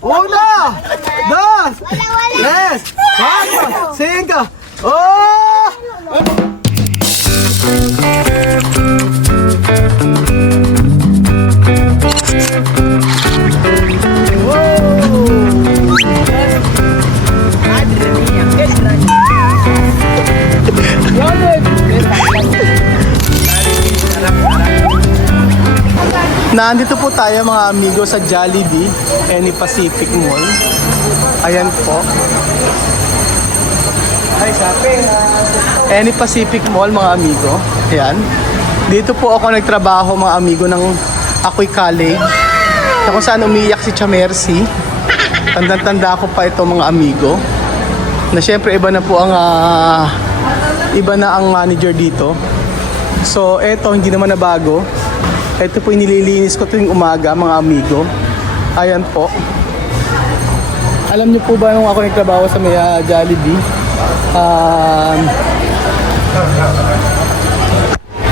1, 2, 3, 4, 5. Oh! Nandito po tayo mga amigo sa Jollibee, Any Pacific Mall. Ayan po. Any Pacific Mall mga amigo. Ayan. Dito po ako nagtrabaho mga amigo ng ako'y college. Na kung saan umiyak si Chamercy. Tandang-tanda ko pa ito mga amigo. Na syempre iba na po ang iba na ang manager dito. So eto hindi naman na bago. Ito po inililinis ko tuwing umaga mga amigo. Ayan po. Alam niyo po ba nung ako nagtrabaho sa may Jollibee?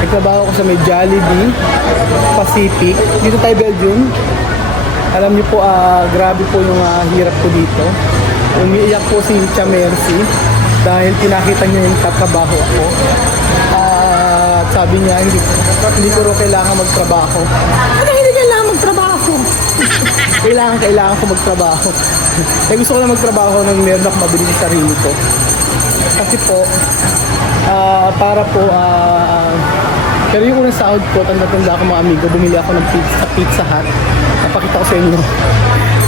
Nagtrabaho ko sa may Jollibee Pacific. Dito tayo Belgium. Alam niyo po grabe po yung hirap ko dito. Umiiyak po si Chamercy dahil pinakita niya yung tatrabaho ako. Sabi niya, hindi ko kailangan magtrabaho. Ano hindi kailangan magtrabaho? kailangan ko magtrabaho. Gusto ko lang magtrabaho nang meron ako mabili sa sarili ko. Kasi po, para po, pero yung unang sahod ko, tanda-tanda ako mga amigo, bumili ako ng Pizza Hut. Napakita ko sa inyo.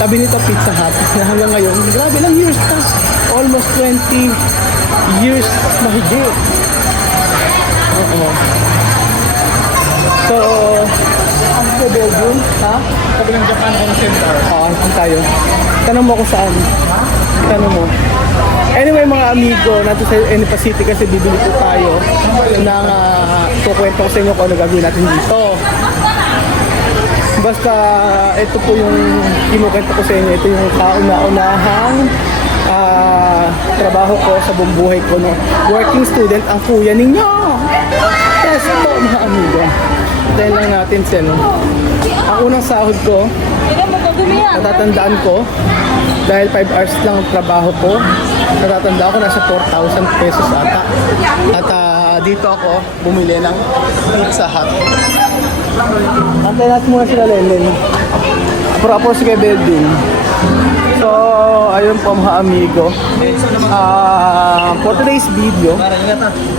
Sabi nito Pizza Hut, na hanggang ngayon, grabe lang years na. Almost 20 years mahigit. Oo. So, ang po Belgium, ha? Sabi ng Japan Home Center. Saan tayo? Tanong mo ako saan? Ha? Tanong mo. Anyway mga amigo, natin sa Any Pacific kasi bibili po tayo ng kukwento ko sa inyo kung ano gagawin natin dito. Basta ito po yung kinukwento ko sa inyo, ito yung kauna-unahang trabaho ko sa buong buhay ko, no? Working student ang kuya ninyo. Yes po mga amigo. Dahil lang natin siya, no? Ang unang sahod ko, natatandaan ko, dahil 5 hours lang ang trabaho ko, natatandaan ko nasa 4,000 pesos ata. At dito ako bumili ng Pizza Hut. Antayin natin muna sila Lelen. Apro-apro si kay Belding. So, ayun po mga amigo. For today's video,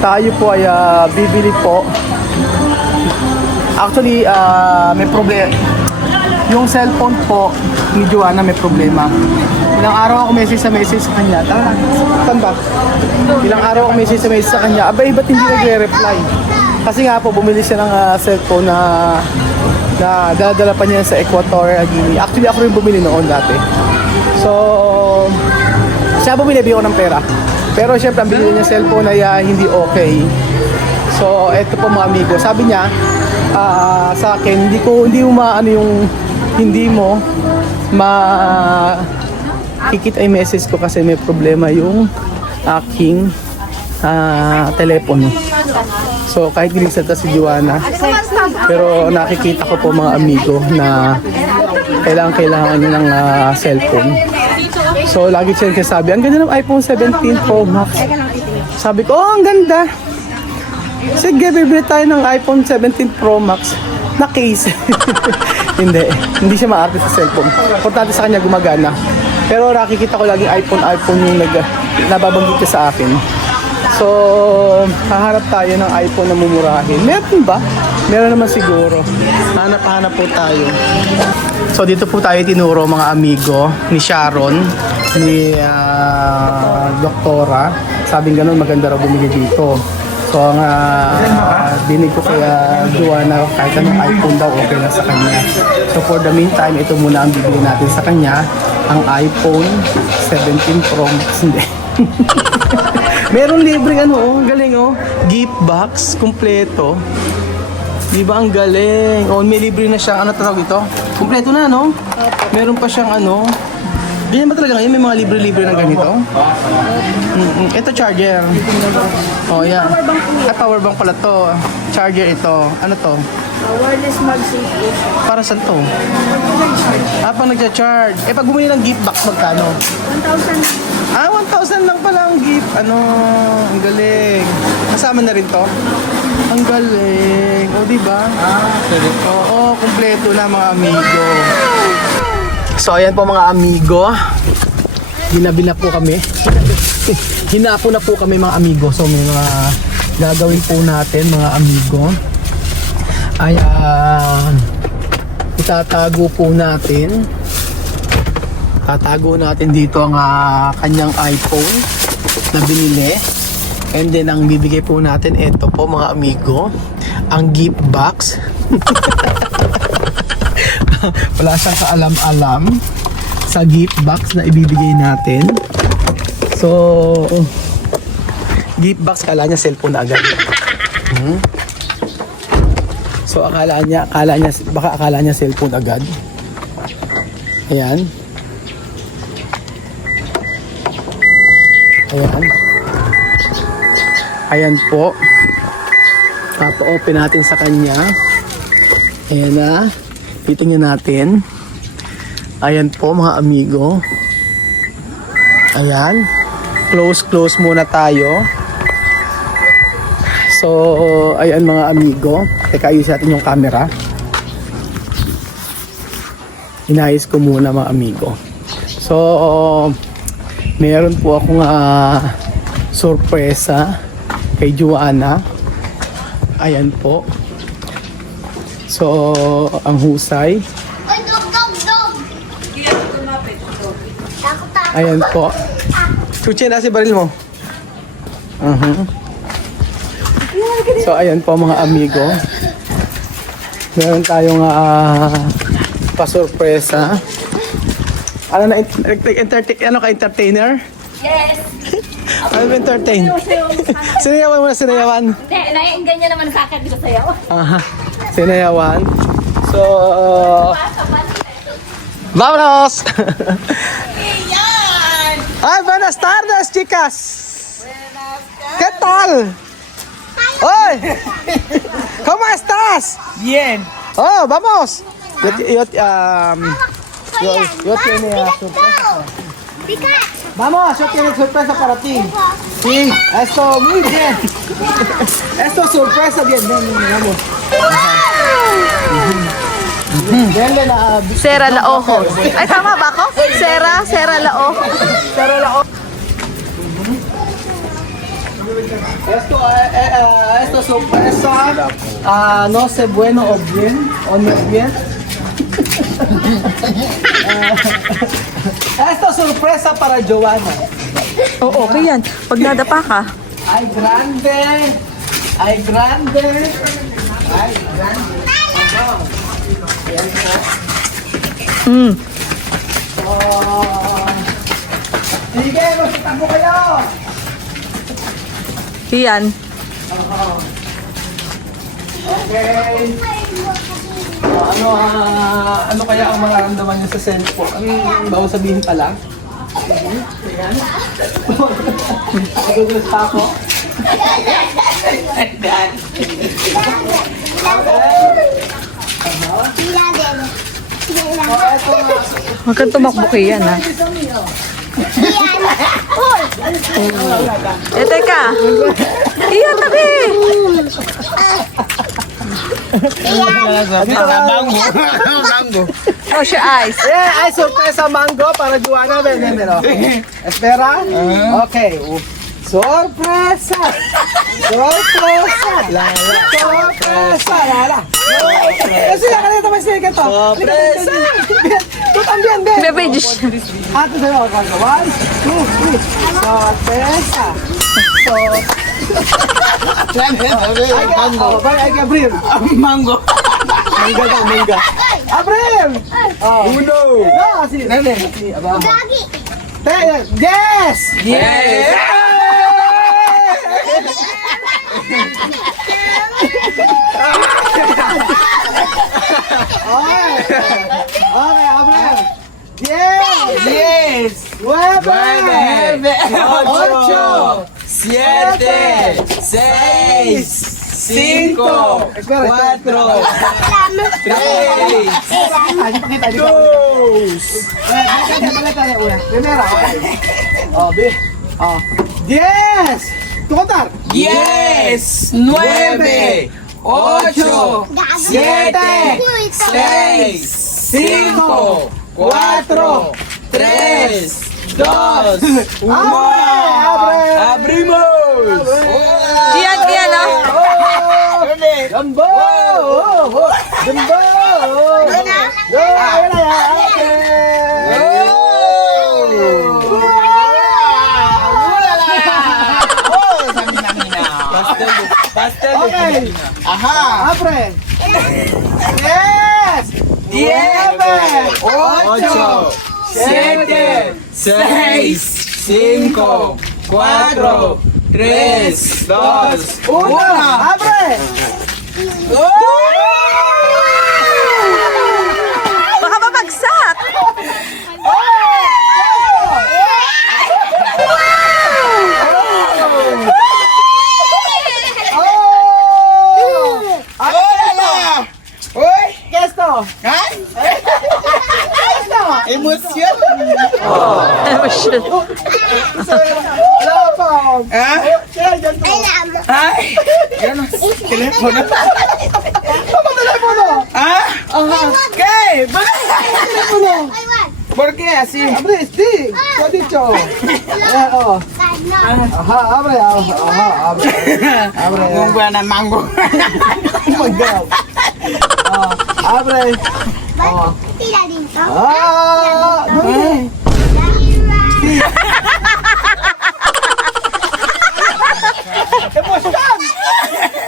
tayo po ay bibili po. Actually, may problema. Yung cellphone po ni Joanna may problema. Ilang araw ako message sa kanya. Tanda. Ilang araw ako message sa kanya. Abay, ba't hindi nagre-reply? Kasi nga po, bumili siya ng cellphone na dala-dala pa niya sa Equatorial Guinea. Actually, ako rin bumili noon dati. So, siya bumili ko ng pera. Pero syempre, ang binili niya cellphone ay hindi okay. So, eto po mga amigo. Sabi niya, sa akin, hindi mo maano yung hindi mo makikita yung message ko kasi may problema yung aking telepono. So kahit ginigsalta si Joanna, pero nakikita ko po mga amigo na kailangan niya ng cellphone. So lagi siya nagsasabi, ang ganda ng iPhone 17 Pro Max. Sabi ko, oh ang ganda. Sige, bibili tayo ng iPhone 17 Pro Max na case. hindi siya maarte sa cellphone. Importante sa kanya gumagana. Pero nakikita ko laging iPhone yung nababanggit ka sa akin. So, haharap tayo ng iPhone na mumurahin. Meron ba? Meron naman siguro. Hanap po tayo. So, dito po tayo tinuro mga amigo ni Sharon, ni Doktora. Sabing ganun, maganda raw bumili dito. So, ang dinig ko kaya Joanna, kahit anong iPhone daw, okay na sa kanya. So, for the meantime, ito muna ang bibili natin sa kanya, ang iPhone 17 Pro Max. Hindi. Meron libreng ang galing gift box, kumpleto. Di ba ang galing? May libre na siya, ano tawag ito? Kumpleto na, no? Meron pa siyang Ganyan ba talaga ngayon? May mga libre-libre ng ganito? Ito charger. Oh, yan. Ay, power bank pala to. Charger ito. Ano to? Wireless MagSafe. Para saan to? Pag nagcha-charge. Pag bumili ng gift box, magkano? 1,000. 1,000 lang pala ang gift. Ang galing. Kasama na rin to? Ang galing. O, diba? Oo, kumpleto na mga amigo. So, ayan po mga amigo. Ginabi na po kami. Hinapo na po kami mga amigo. So, may mga gagawin po natin mga amigo. Ayan. Itatago po natin. Tatago natin dito ang kanyang iPhone na binili. And then, ang bibigay po natin, ito po mga amigo. Ang gift box. Wala siyang kaalam-alam sa gift box na ibibigay natin. So, gift box, kala niya cellphone na agad. So, baka akala niya cellphone agad. Ayan. Ayan. Ayan po. Papa-open natin sa kanya. Ayan na. Titingnan natin. Ayan po mga amigo. Ayan. Close muna tayo. So, ayan mga amigo. Teka, ayos natin yung camera. Inayos ko muna mga amigo. So, meron po akong sorpresa kay Joanna. Ayan po. So, ang husay. Ayan po. Chuchi, nasa baril mo? So, ayan po mga amigo. Meron tayong pa-sorpresa. Ano na, entertainer? Yes! Ano ba entertain? Sinayawan mo na sinayawan? Hindi, ganyan naman sa akin, di ko sayaw. Sinayawan. So, vámonos! Ay, buenas tardes, chicas! ¿Qué tal? ¡Hoy! ¿Cómo estás? Bien. Oh, vamos! Yo tiene sorpresa. Vamos, yo tengo sorpresa para ti. Sí, esto muy bien. Esto es sorpresa bien, vamos. Denle la Sera Laojo. Ay, tama ba ako? Sera Laojo. Esto es sorpresa. No sé bueno o bien, o no es bien. Esto es sorpresa para Joanna. Oo, okay yan. Pag nadapa ka. Ay grande. Ay grande. Ay grande. Ayan po. Sige, magsitakbo kayo. Yan. Okay. Ano kaya ang mararamdaman niyo sa cellphone? Bago sabihin pa lang. Ayan. Nagugulat pa ako. Huwag kang tumakbo kay yan, ha? Teka. Iyan, tabi. Mango. Close your eyes. Yeah, ay sorpresa mango para Joanna. Ven, okay. Espera. Okay. Sorpresa. Sorpresa. Sorpresa. Kasi nakalita mo siya ka to. Sorpresa. Tú también, ven. Bebe, just... Antes de lo que 1, 2, 3. Sorpresa. Hay que abrir. Mango. Mangga daw, mangga. Abrir! Uno! No, así. Nene. Sí, abajo. Yes! Yes. Okay, abrir. 10, 9, 8, 7, 6, 5, 4, 3, 2, Primera, okay. Oh, B. Oh. 10! Tu contar. 10, 9, 8, 7, 6, 5, 4, 3, 2, 1. Abrimos! Kian, oh. Jumbo! Jumbo! Ayun na yan. Okay. Ajá. Abre. 10, 10, 8, 7, 6, 5, 4, 3, 2, 1. 1. Abre. Baka mabagsak. ¡Hola! ¡Uy! ¿Qué es esto? ¡Ay! ¡Emoción! Laptop. ¿Ah? ¡Ay! Yo no sé. ¿Teléfono? ¿Cómo teléfono? ¿Ah? ¿Qué? ¿Por qué así? Abre, stick. ¿Qué has dicho? Oh. Ajá, abre. Ajá, abre. Abre. Un buen mango. Oh my God. Abre. ¿Dónde?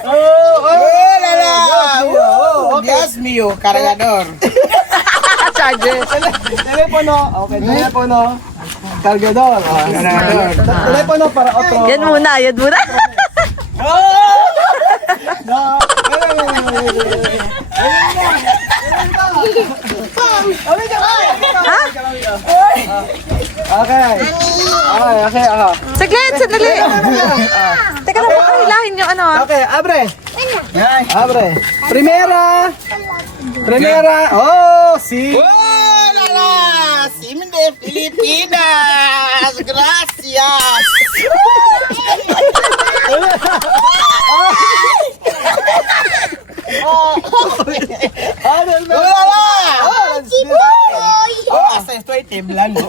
¡Oh, la, la! Dios mío, cargador. Charger. Teléfono. Okay, teléfono. Cargador. Cargador. Teléfono para otro. Yan muna. No. Okay. Okay. Saglit, sandali. Teka lang, baka hilahin yung ano. Okay, abre. Ay. Abre. Primera. Oh, sí. ¡Oh, la, la! ¡Sim de Filipinas! ¡Gracias! Ah, del ¡Oh, la, la! Oh, ¡Oh, hasta estoy temblando! No.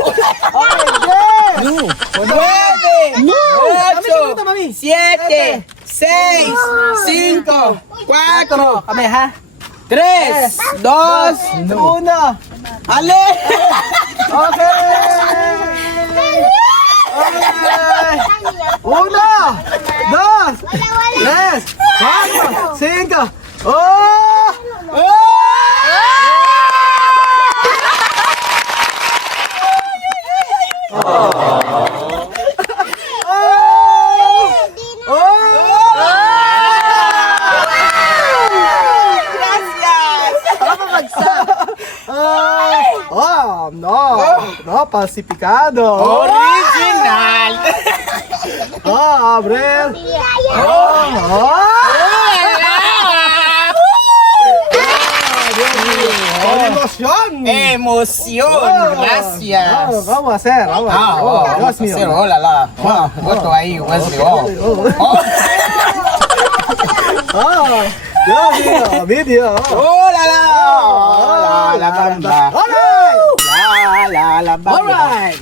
9, Dame 8, mami. 7, 6, 5, 4, Kami, ha? 3, 2, Una. ¡Ale! Okay. Uno, dos, tres, cuatro, cinco. ¡Oh! Oh, no, pacificado. ¡Original! Oh, abre. ¡Emoción! ¡Emoción! ¡Gracias! Vamos a hacer, vamos a hacer. Oh, Dios mío. Hacer, hola, la. Otro ahí, Wesley. Dios mío, video. ¡Hola, la bamba! La bamba! Alright.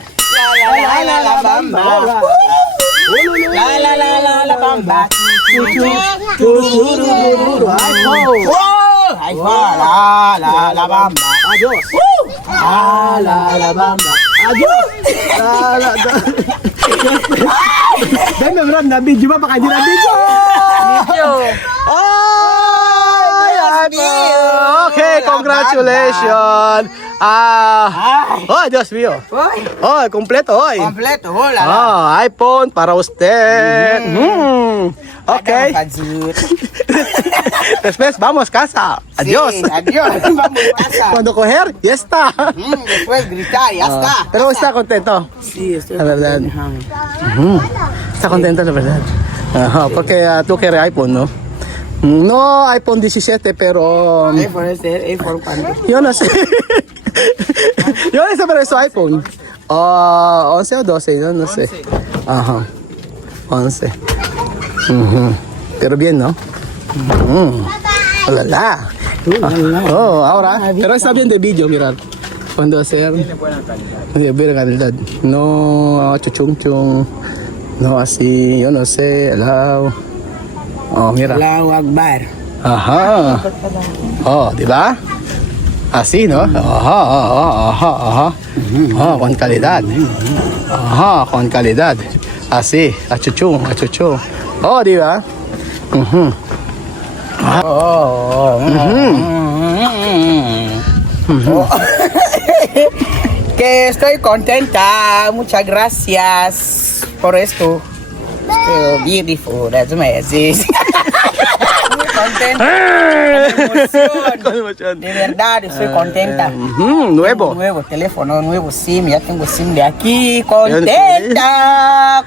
La bamba! La bamba! ¡Ay, la bamba! Adiós. La bamba. Adiós. Deme, bro, na video ba? Baka hindi na video. Okay, congratulations. Oh, Dios mío. Oh, completo hoy. Completo, hola. iPhone para usted. Okay. Kadzut. Después, vamos casa. Adiós. Sí, adiós. Vamos a casa. Cuando coger, ya está. Después gritar, ya está. Pero está contento. Sí, estoy La verdad. Está contento, la verdad. Ajá, porque tú quieres iPhone, ¿no? No iPhone 17, pero... iPhone este, iPhone cuánto. Yo no sé. Yo no sé, pero es iPhone. 11 o 12, yo no sé. Ajá. 11. Ujú. Pero bien, ¿no? Hola. Oh, ahora. Pero está bien de video, mirad. Cuando hacer. De buena calidad. No chuchung chung. No así, yo no sé. Hello. Oh, mira. Allahu Akbar. Ajá. Oh, di ba? Así, ¿no? Ajá, ajá. Con calidad. Ajá, con calidad. Así, achuchung. Oh, di ba? Que estoy contenta. Muchas gracias por esto. Beautiful, that's amazing. Muy contenta. Con emoción. De verdad, estoy contenta. Nuevo. Nuevo teléfono, nuevo SIM. Ya tengo SIM de aquí. Contenta.